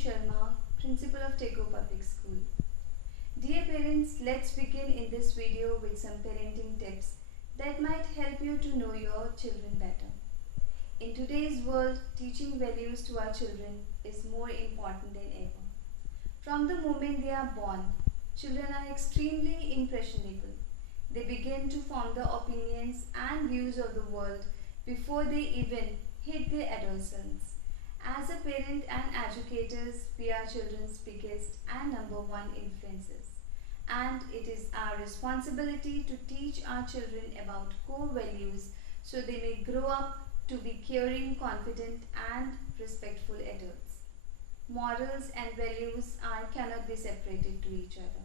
Sharma, Principal of Tego Public School. Dear parents, let's begin in this video with some parenting tips that might help you to know your children better. In today's world, teaching values to our children is more important than ever. From the moment they are born, children are extremely impressionable. They begin to form the opinions and views of the world before they even hit their adolescence. As a parent and educators, we are children's biggest and number one influences. And it is our responsibility to teach our children about core values so they may grow up to be caring, confident, and respectful adults. Morals and values cannot be separated to each other.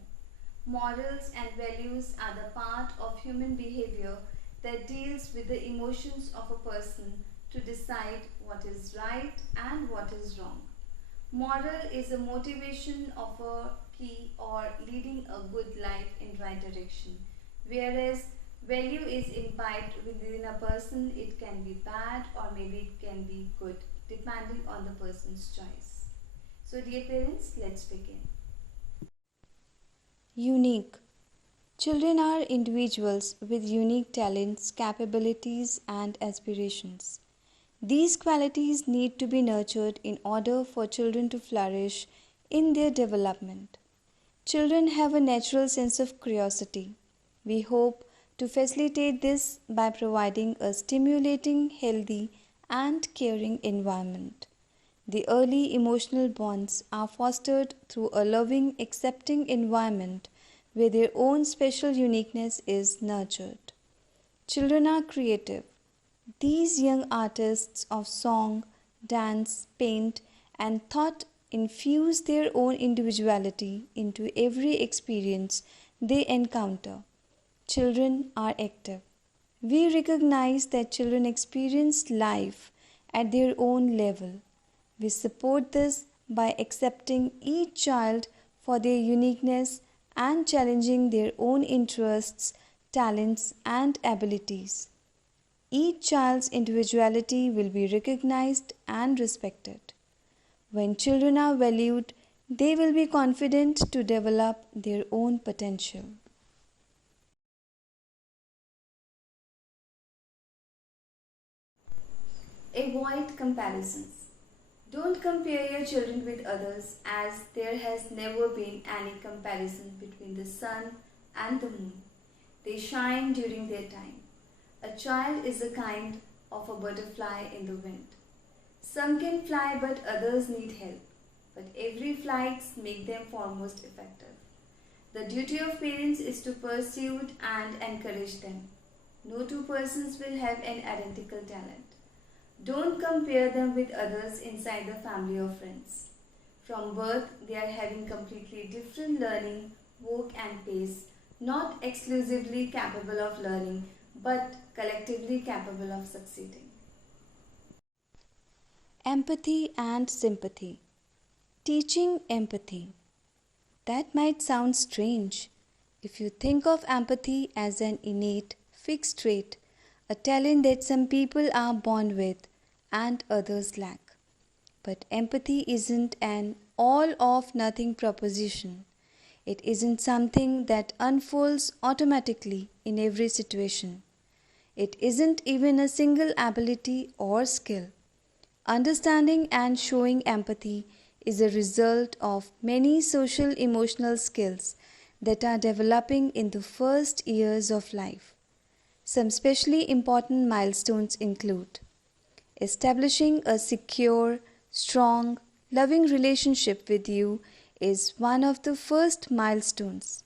Morals and values are the part of human behavior that deals with the emotions of a person to decide what is right and what is wrong. Moral is a motivation of a key or leading a good life in right direction, whereas value is imbibed within a person. It can be bad or maybe it can be good depending on the person's choice. So dear parents, let's begin. Unique. Children are individuals with unique talents, capabilities, and aspirations. These qualities need to be nurtured in order for children to flourish in their development. Children have a natural sense of curiosity. We hope to facilitate this by providing a stimulating, healthy, and caring environment. The early emotional bonds are fostered through a loving, accepting environment where their own special uniqueness is nurtured. Children are creative. These young artists of song, dance, paint, and thought infuse their own individuality into every experience they encounter. Children are active. We recognize that children experience life at their own level. We support this by accepting each child for their uniqueness and challenging their own interests, talents, and abilities. Each child's individuality will be recognized and respected. When children are valued, they will be confident to develop their own potential. Avoid comparisons. Don't compare your children with others, as there has never been any comparison between the sun and the moon. They shine during their time. A child is a kind of a butterfly in the wind. Some can fly but others need help, but every flight makes them foremost effective. The duty of parents is to pursue and encourage them. No two persons will have an identical talent. Don't compare them with others inside the family or friends. From birth, they are having completely different learning, work and pace, not exclusively capable of learning, but collectively capable of succeeding. Empathy and sympathy. Teaching empathy. That might sound strange. If you think of empathy as an innate, fixed trait, a talent that some people are born with and others lack. But empathy isn't an all-of-nothing proposition. It isn't something that unfolds automatically in every situation. It isn't even a single ability or skill. Understanding and showing empathy is a result of many social emotional skills that are developing in the first years of life. Some especially important milestones include establishing a secure, strong, loving relationship with you is one of the first milestones.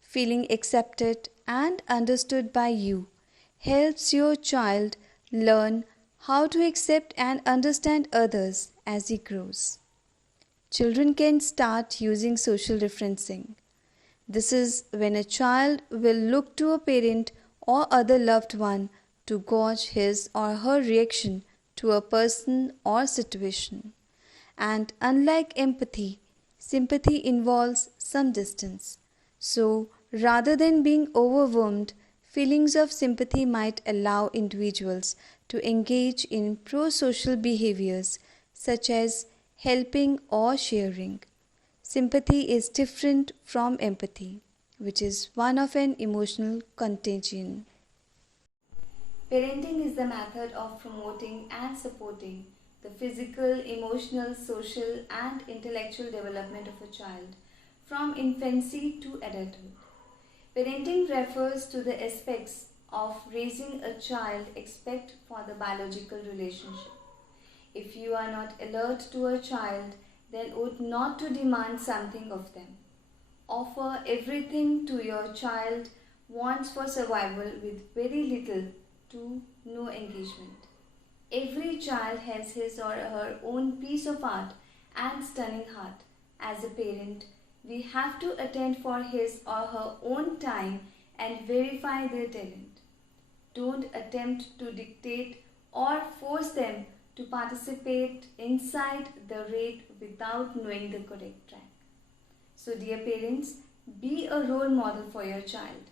Feeling accepted and understood by you helps your child learn how to accept and understand others as he grows. Children can start using social referencing. This is when a child will look to a parent or other loved one to gauge his or her reaction to a person or situation. And unlike empathy, sympathy involves some distance. So, rather than being overwhelmed, feelings of sympathy might allow individuals to engage in pro-social behaviors such as helping, or sharing. Sympathy is different from empathy, which is one of an emotional contagion. Parenting is the method of promoting and supporting the physical, emotional, social, and intellectual development of a child from infancy to adulthood. Parenting refers to the aspects of raising a child except for the biological relationship. If you are not alert to a child, then ought not to demand something of them. Offer everything to your child wants for survival with very little to no engagement. Every child has his or her own piece of art and stunning heart. As a parent, we have to attend for his or her own time and verify their talent. Don't attempt to dictate or force them to participate inside the rate without knowing the correct track. So, dear parents, be a role model for your child.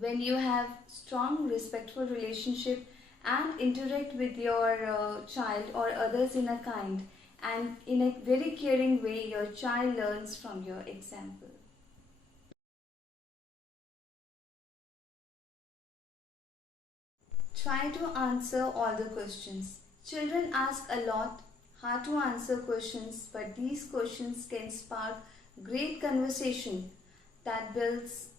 When you have strong, respectful relationship and interact with your child or others in a kind and in a very caring way, your child learns from your example. Try to answer all the questions. Children ask a lot hard to answer questions, but these questions can spark great conversation that builds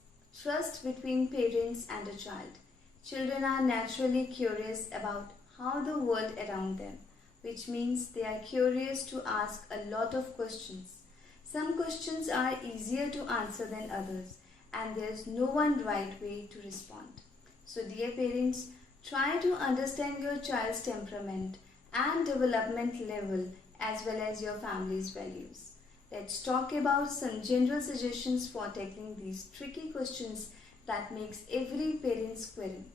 trust between parents and a child. Children are naturally curious about how the world around them, which means they are curious to ask a lot of questions. Some questions are easier to answer than others, and there is no one right way to respond. So, dear parents, try to understand your child's temperament and development level as well as your family's values. Let's talk about some general suggestions for tackling these tricky questions that makes every parent squirm.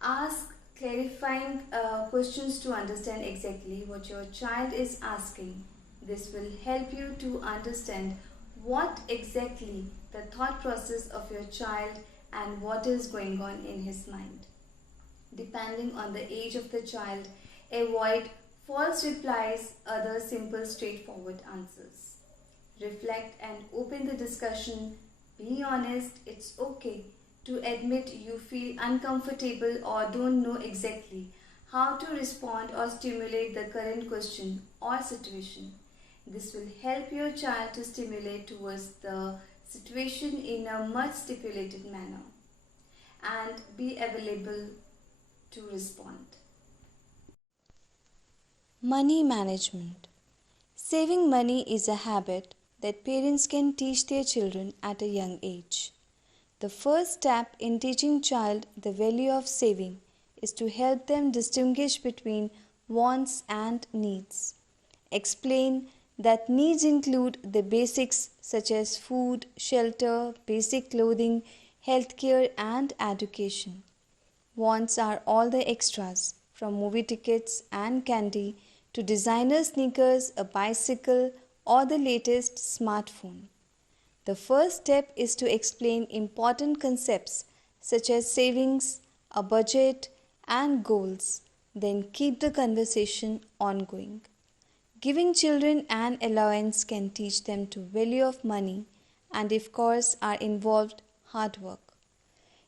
Ask clarifying questions to understand exactly what your child is asking. This will help you to understand what exactly the thought process of your child and what is going on in his mind. Depending on the age of the child, avoid false replies, other simple straightforward answers. Reflect and open the discussion. Be honest, it's okay to admit you feel uncomfortable or don't know exactly how to respond or stimulate the current question or situation. This will help your child to stimulate towards the situation in a much stipulated manner and be available to respond. Money management. Saving money is a habit that parents can teach their children at a young age. The first step in teaching child the value of saving is to help them distinguish between wants and needs. Explain that needs include the basics such as food, shelter, basic clothing, healthcare, and education. Wants are all the extras, from movie tickets and candy to designer sneakers, a bicycle, or the latest smartphone. The first step is to explain important concepts such as savings, a budget, and goals. Then keep the conversation ongoing. Giving children an allowance can teach them to value of money and if costs are involved, hard work.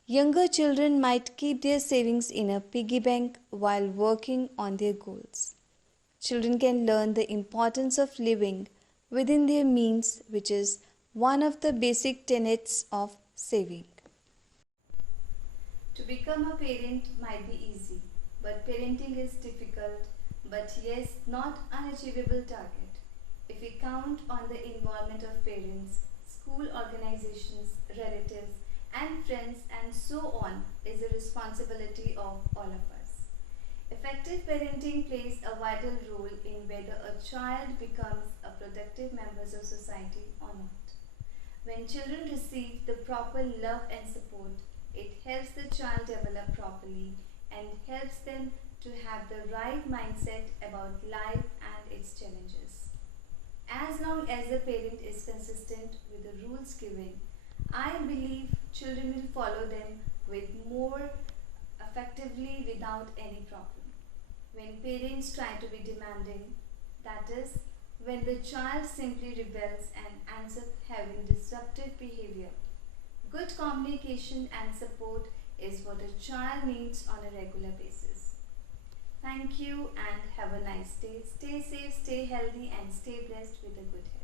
Younger children might keep their savings in a piggy bank while working on their goals. Children can learn the importance of living within their means, which is one of the basic tenets of saving. To become a parent might be easy, but parenting is difficult, but yes, not unachievable target. If we count on the involvement of parents, school organizations, relatives, and friends and so on is a responsibility of all of us. Effective parenting plays a vital role in whether a child becomes a productive member of society or not. When children receive the proper love and support, it helps the child develop properly and helps them to have the right mindset about life and its challenges. As long as the parent is consistent with the rules given, I believe children will follow them with more effectively without any problem. When parents try to be demanding, That is, when the child simply rebels and ends up having disruptive behavior. Good communication and support is what a child needs on a regular basis. Thank you and have a nice day. Stay safe, stay healthy, and stay blessed with a good health.